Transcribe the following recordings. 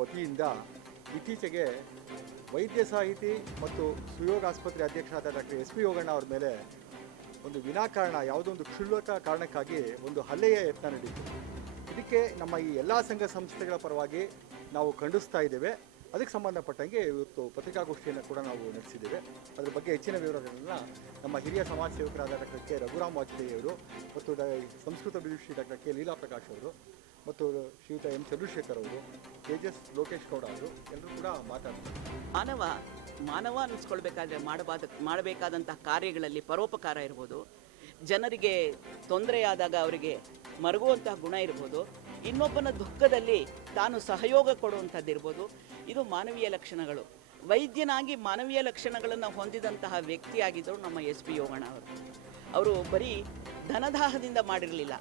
ವತಿಯಿಂದ ಇತ್ತೀಚೆಗೆ ವೈದ್ಯ ಸಾಹಿತಿ ಮತ್ತು ಸುಯೋಗ ಆಸ್ಪತ್ರೆ ಅಧ್ಯಕ್ಷರಾದ ಡಾಕ್ಟರ್ SP ಯೋಗಣ್ಣ ಅವರ ಮೇಲೆ ಒಂದು ವಿನಾಕಾರಣ ಯಾವುದೋ ಒಂದು ಕ್ಷುಲ್ಲಕ ಕಾರಣಕ್ಕಾಗಿ ಒಂದು ಹಲ್ಲೆಯ ಯತ್ನ ನಡೆಯಿತು. ಇದಕ್ಕೆ ನಮ್ಮ ಈ ಎಲ್ಲ ಸಂಘ ಸಂಸ್ಥೆಗಳ ಪರವಾಗಿ ನಾವು ಖಂಡಿಸ್ತಾ ಇದ್ದೇವೆ. ಅದಕ್ಕೆ ಸಂಬಂಧಪಟ್ಟಂಗೆ ಇವತ್ತು ಪತ್ರಿಕಾಗೋಷ್ಠಿಯನ್ನು ಕೂಡ ನಾವು ನಡೆಸಿದ್ದೇವೆ. ಅದರ ಬಗ್ಗೆ ಹೆಚ್ಚಿನ ವಿವರಗಳನ್ನು ನಮ್ಮ ಹಿರಿಯ ಸಮಾಜ ಸೇವಕರಾದ ಡಾಕ್ಟರ್ K. ರಘುರಾಮ್ ವಾಜಪೇಯಿ ಅವರು ಮತ್ತು ಸಂಸ್ಕೃತ ವಿದುಷಿ ಡಾಕ್ಟರ್ K. ಲೀಲಾ ಪ್ರಕಾಶ್ ಅವರು ಮತ್ತು ಶ್ರೀಯುತ M. ಚಂದ್ರಶೇಖರ್ ಅವರು, ತೇಜಸ್ ಲೋಕೇಶ್ ಗೌಡ ಅವರು ಎಲ್ಲರೂ ಕೂಡ ಮಾತಾಡ್ತಾರೆ. ಮಾನವ ಅನ್ನಿಸ್ಕೊಳ್ಬೇಕಾದ್ರೆ ಮಾಡಬೇಕಾದಂತಹ ಕಾರ್ಯಗಳಲ್ಲಿ ಪರೋಪಕಾರ ಇರ್ಬೋದು, ಜನರಿಗೆ ತೊಂದರೆಯಾದಾಗ ಅವರಿಗೆ ಮರಗುವಂತಹ ಗುಣ ಇರ್ಬೋದು, ಇನ್ನೊಬ್ಬನ ದುಃಖದಲ್ಲಿ ತಾನು ಸಹಯೋಗ ಕೊಡುವಂಥದ್ದಿರ್ಬೋದು. ಇದು ಮಾನವೀಯ ಲಕ್ಷಣಗಳು. ವೈದ್ಯನಾಗಿ ಮಾನವೀಯ ಲಕ್ಷಣಗಳನ್ನು ಹೊಂದಿದಂತಹ ವ್ಯಕ್ತಿಯಾಗಿದ್ದರು ನಮ್ಮ SP ಯೋಗಣ್ಣ ಅವರು ಬರೀ ಧನದಾಹದಿಂದ ಮಾಡಿರಲಿಲ್ಲ.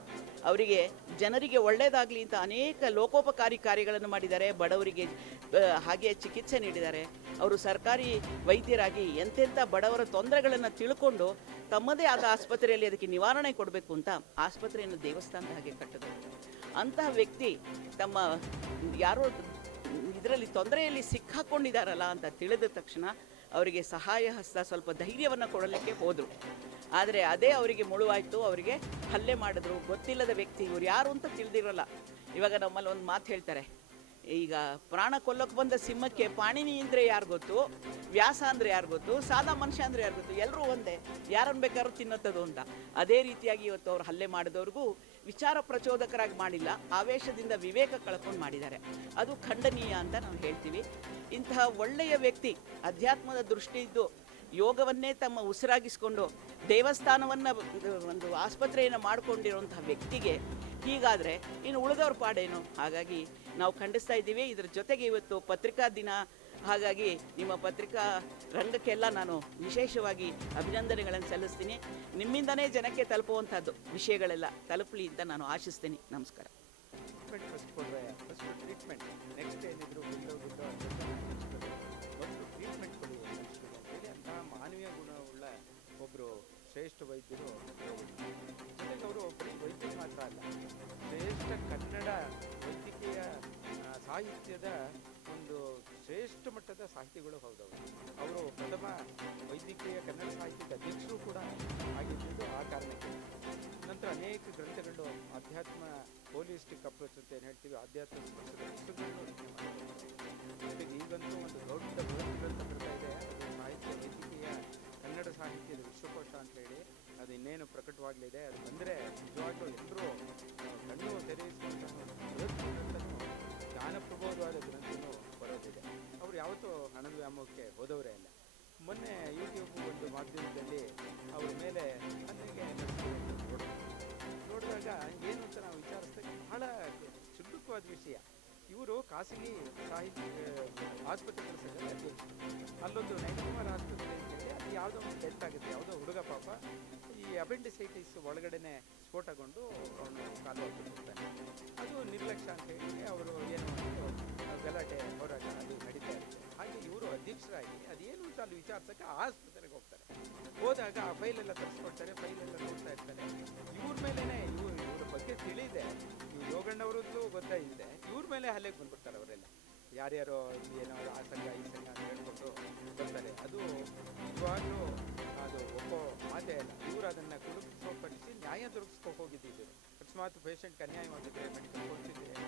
ಅವರಿಗೆ ಜನರಿಗೆ ಒಳ್ಳೆಯದಾಗಲಿ ಅಂತ ಅನೇಕ ಲೋಕೋಪಕಾರಿ ಕಾರ್ಯಗಳನ್ನು ಮಾಡಿದ್ದಾರೆ. ಬಡವರಿಗೆ ಹಾಗೆ ಚಿಕಿತ್ಸೆ ನೀಡಿದ್ದಾರೆ. ಅವರು ಸರ್ಕಾರಿ ವೈದ್ಯರಾಗಿ ಎಂತೆಂಥ ಬಡವರ ತೊಂದರೆಗಳನ್ನು ತಿಳ್ಕೊಂಡು ತಮ್ಮದೇ ಆದ ಆಸ್ಪತ್ರೆಯಲ್ಲಿ ಅದಕ್ಕೆ ನಿವಾರಣೆ ಕೊಡಬೇಕು ಅಂತ ಆಸ್ಪತ್ರೆಯನ್ನು ದೇವಸ್ಥಾನದ ಹಾಗೆ ಕಟ್ಟಿದರು. ಅಂತಹ ವ್ಯಕ್ತಿ ತಮ್ಮ ಯಾರೋ ಇದರಲ್ಲಿ ತೊಂದರೆಯಲ್ಲಿ ಸಿಕ್ಕಾಕೊಂಡಿದ್ದಾರಲ್ಲ ಅಂತ ತಿಳಿದ ತಕ್ಷಣ ಅವರಿಗೆ ಸಹಾಯ ಹಸ್ತ, ಸ್ವಲ್ಪ ಧೈರ್ಯವನ್ನು ಕೊಡಲಿಕ್ಕೆ ಹೋದರು. ಆದರೆ ಅದೇ ಅವರಿಗೆ ಮುಳುವಾಯಿತು. ಅವರಿಗೆ ಹಲ್ಲೆ ಮಾಡಿದ್ರು. ಗೊತ್ತಿಲ್ಲದ ವ್ಯಕ್ತಿ, ಇವ್ರು ಯಾರು ಅಂತ ತಿಳಿದಿರೋಲ್ಲ. ಇವಾಗ ನಮ್ಮಲ್ಲಿ ಒಂದು ಮಾತು ಹೇಳ್ತಾರೆ, ಈಗ ಪ್ರಾಣ ಕೊಲ್ಲಕ್ಕೆ ಬಂದ ಸಿಂಹಕ್ಕೆ ಪಾಣಿನಿ ಅಂದರೆ ಯಾರು ಗೊತ್ತು, ವ್ಯಾಸ ಅಂದರೆ ಯಾರು ಗೊತ್ತು, ಸಾದಾ ಮನುಷ್ಯ ಅಂದರೆ ಯಾರು ಗೊತ್ತು, ಎಲ್ಲರೂ ಒಂದೇ, ಯಾರನ್ನು ಬೇಕಾದ್ರೂ ತಿನ್ನತ್ತದು ಅಂತ. ಅದೇ ರೀತಿಯಾಗಿ ಇವತ್ತು ಅವ್ರು ಹಲ್ಲೆ ಮಾಡಿದವ್ರಿಗೂ ವಿಚಾರ ಪ್ರಚೋದಕರಾಗಿ ಮಾಡಿಲ್ಲ, ಆವೇಶದಿಂದ ವಿವೇಕ ಕಳ್ಕೊಂಡು ಮಾಡಿದ್ದಾರೆ. ಅದು ಖಂಡನೀಯ ಅಂತ ನಾವು ಹೇಳ್ತೀವಿ. ಇಂತಹ ಒಳ್ಳೆಯ ವ್ಯಕ್ತಿ, ಅಧ್ಯಾತ್ಮದ ದೃಷ್ಟಿ ಇದ್ದು ಯೋಗವನ್ನೇ ತಮ್ಮ ಉಸಿರಾಗಿಸ್ಕೊಂಡು ದೇವಸ್ಥಾನವನ್ನು ಒಂದು ಆಸ್ಪತ್ರೆಯನ್ನು ಮಾಡಿಕೊಂಡಿರುವಂತಹ ವ್ಯಕ್ತಿಗೆ ಹೀಗಾದರೆ ಇನ್ನು ಉಳಿದವ್ರ ಪಾಡೇನು? ಹಾಗಾಗಿ ನಾವು ಖಂಡಿಸ್ತಾ ಇದ್ದೀವಿ. ಇದರ ಜೊತೆಗೆ ಇವತ್ತು ಪತ್ರಿಕಾ ದಿನ, ಹಾಗಾಗಿ ನಿಮ್ಮ ಪತ್ರಿಕಾ ರಂಗಕ್ಕೆಲ್ಲ ನಾನು ವಿಶೇಷವಾಗಿ ಅಭಿನಂದನೆಗಳನ್ನು ಸಲ್ಲಿಸ್ತೀನಿ. ನಿಮ್ಮಿಂದನೇ ಜನಕ್ಕೆ ತಲುಪುವಂಥದ್ದು ವಿಷಯಗಳೆಲ್ಲ ತಲುಪಲಿ ಅಂತ ನಾನು ಆಶಿಸ್ತೀನಿ. ನಮಸ್ಕಾರ. ಟ್ರೀಟ್ಮೆಂಟ್ ನೆಕ್ಸ್ಟ್ ಏನಿದ್ರು ಟ್ರೀಟ್ಮೆಂಟ್ ಕೊಡಿ ಹೇಳಿ ಅಂತಹ ಮಾನವೀಯ ಗುಣವುಳ್ಳ ಒಬ್ಬರು ಶ್ರೇಷ್ಠ ವೈದ್ಯರು. ಜೊತೆಗೆ ಅವರು ಬರೀ ವೈದ್ಯರು ಮಾತ್ರ ಅಲ್ಲ, ಶ್ರೇಷ್ಠ ಕನ್ನಡ ವೈದ್ಯಕೀಯ ಸಾಹಿತ್ಯದ ಒಂದು ಶ್ರೇಷ್ಠ ಮಟ್ಟದ ಸಾಹಿತಿಗಳು ಹೌದವರು. ಅವರು ಪ್ರಥಮ ವೈದ್ಯಕೀಯ ಕನ್ನಡ ಸಾಹಿತ್ಯದ ಅಧ್ಯಕ್ಷರು ಕೂಡ ಆಗಿದ್ದು ಆ ಕಾರಣಕ್ಕೆ. ನಂತರ ಅನೇಕ ಗ್ರಂಥಗಳು ಅಧ್ಯಾತ್ಮ ಹೋಲಿಸ್ಟಿಕ್ ಅಪ್ರೋಚ್ ಅಂತ ಏನು ಹೇಳ್ತೀವಿ, ಆಧ್ಯಾತ್ಮ ಜೊತೆಗೆ ಈಗಂತೂ ಒಂದು ದೊಡ್ಡ ಗ್ರಂಥ ಬರ್ತಾ ಇದೆ. ಅದು ಸಾಹಿತ್ಯ ವೈದ್ಯಕೀಯ ಕನ್ನಡ ಸಾಹಿತ್ಯದ ವಿಶ್ವಕೋಶ ಅಂತ ಹೇಳಿ ಅದು ಇನ್ನೇನು ಪ್ರಕಟವಾಗಲಿದೆ. ಅದು ಬಂದರೆ ನಿಜವಾಗ್ಲೂ ಎಲ್ಲರೂ ಕಣ್ಣು ತೆರೆಯಿಸುವಂತಹ ಗ್ರಂಥನೂ ಜ್ಞಾನಪ್ರಬೋಧವಾದ ಗ್ರಂಥನೂ ಬರೋದಿದೆ. ಅವರು ಯಾವತ್ತೂ ಹಣದ ವ್ಯಾಮೋಹಕ್ಕೆ ಹೋದವರೇ ಅಲ್ಲ. ಮೊನ್ನೆ ಯೂಟ್ಯೂಬ್ ಒಂದು ಮಾಧ್ಯಮದಲ್ಲಿ ಅವ್ರ ಮೇಲೆ ಹಲ್ಲೆಗೆ ನೋಡಿದಾಗ ಏನು ಅಂತ ನಾವು ವಿಚಾರಿಸಿದಾಗ ಬಹಳ ಕ್ಷುಲ್ಲಕವಾದ ವಿಷಯ. ಇವರು ಖಾಸಗಿ ಸಾಹಿತ್ಯ ಆಸ್ಪತ್ರೆ ಕೆಲಸದಲ್ಲಿ ಅಧ್ಯಕ್ಷರು. ಅಲ್ಲೊಂದು ನೈನಕುಮಾರ್ ಆಸ್ಪತ್ರೆ ಅಂತ ಹೇಳಿ ಅದು ಯಾವುದೋ ಒಂದು ಡೆತ್ ಆಗುತ್ತೆ. ಯಾವುದೋ ಹುಡುಗ ಪಾಪ ಈ ಅಪೆಂಡಿಸೈಟಿಸ್ ಒಳಗಡೆನೆ ಸ್ಫೋಟಗೊಂಡು ಅವನು ಕಾಲು ಹಾಕಿರ್ತಾನೆ. ಅದು ನಿರ್ಲಕ್ಷ್ಯ ಅಂತ ಹೇಳಿ ಅವರು ಏನು ಗಲಾಟೆ ಹೋರಾಟ ಅದು ನಡೀತಾ ಇರುತ್ತೆ. ಹಾಗೆ ಇವರು ಅಧ್ಯಕ್ಷರಾಗಿ ಅದೇನು ಅಂತ ಅಲ್ಲಿ ವಿಚಾರಿಸೋಕ್ಕೆ ಆ ಆಸ್ಪತ್ರೆಗೆ ಹೋಗ್ತಾರೆ. ಹೋದಾಗ ಆ ಫೈಲೆಲ್ಲ ತರಿಸ್ಕೊಡ್ತಾರೆ, ಫೈಲೆಲ್ಲ ನೋಡ್ತಾ ಇರ್ತಾರೆ. ಇವ್ರ ಮೇಲೇ ಇವ್ರ ಬಗ್ಗೆ ತಿಳಿದೆ, ಯೋಗಣ್ಣವ್ರದ್ದು ಗೊತ್ತಾಗಿದೆ, ಇವ್ರ ಮೇಲೆ ಹಲ್ಲೆಗೆ ಬಂದ್ಬಿಡ್ತಾರೆ ಅವರೆಲ್ಲ. ಯಾರ್ಯಾರೋ ಏನೋ ಆ ಸಂಘ ಈ ಸಂಘ ಅಂತ ಹೇಳ್ಕೊಂಡು ಬರ್ತಾರೆ. ಅದು ನಿಜವಾಗ್ಲೂ ಅದು ಒಪ್ಪೋ ಮಾತೇ ಅಲ್ಲ. ಇವರು ಅದನ್ನು ಕುಟುಂಬಪಡಿಸಿ ನ್ಯಾಯ ದೊರಕಿಸ್ಕೊ ಹೋಗಿದ್ದಿದ್ರು. ಅಕಸ್ಮಾತ್ ಪೇಷಂಟ್ಗೆ ಅನ್ಯಾಯವಾಗಿದ್ದರೆ ಮೆಡಿಕಲ್ ಕೊಡ್ತಿದ್ರೆ